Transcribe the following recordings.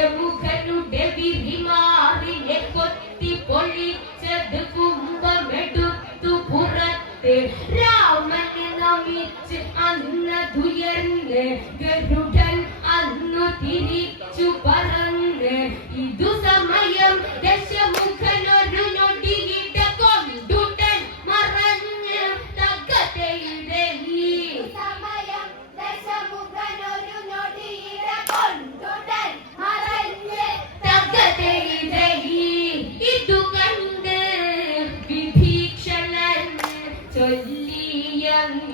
പ്രമുഖനുടെ വിരിമാറിനെ കൊത്തി പൊളിച്ചത് കുംഭമെടുത്തു പുറത്ത്. രാമനെ നമിച്ച് അന്നതുയർന്ന് ഗരുഡൻ അന്നു തിരിച്ചു പറന്ന്. ഇതു സമയം ദശമുഖനൊരു നൊടിയിട്ട കൊണ്ടുടൻ മറഞ്ഞ് തകതയുടെ നീ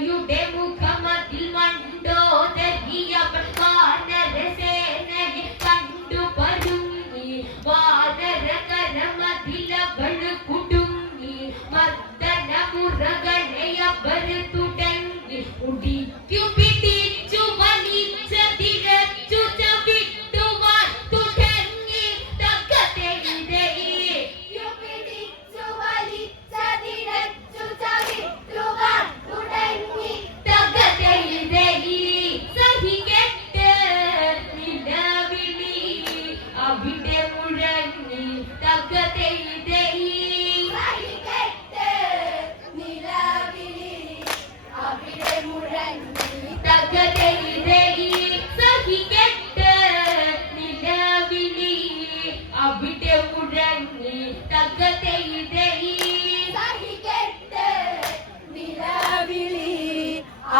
you dare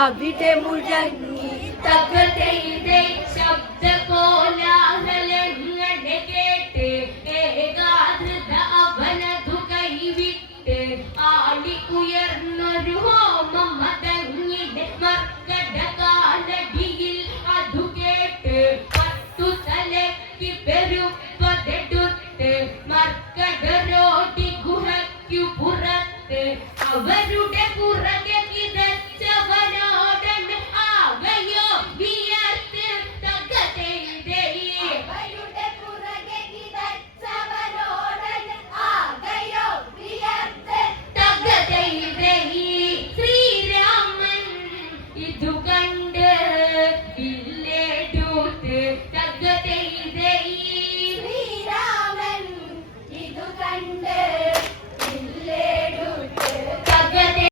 അവിടെ മുഴങ്ങി. തകതയുടെ ശബ്ദ കോലാഹലങ്ങളെ കേട്ട് ഏകാഗ്രത അവനതു കൈവിട്ട് ആടി ഉയർന്നു അവരുടെ പുറകെ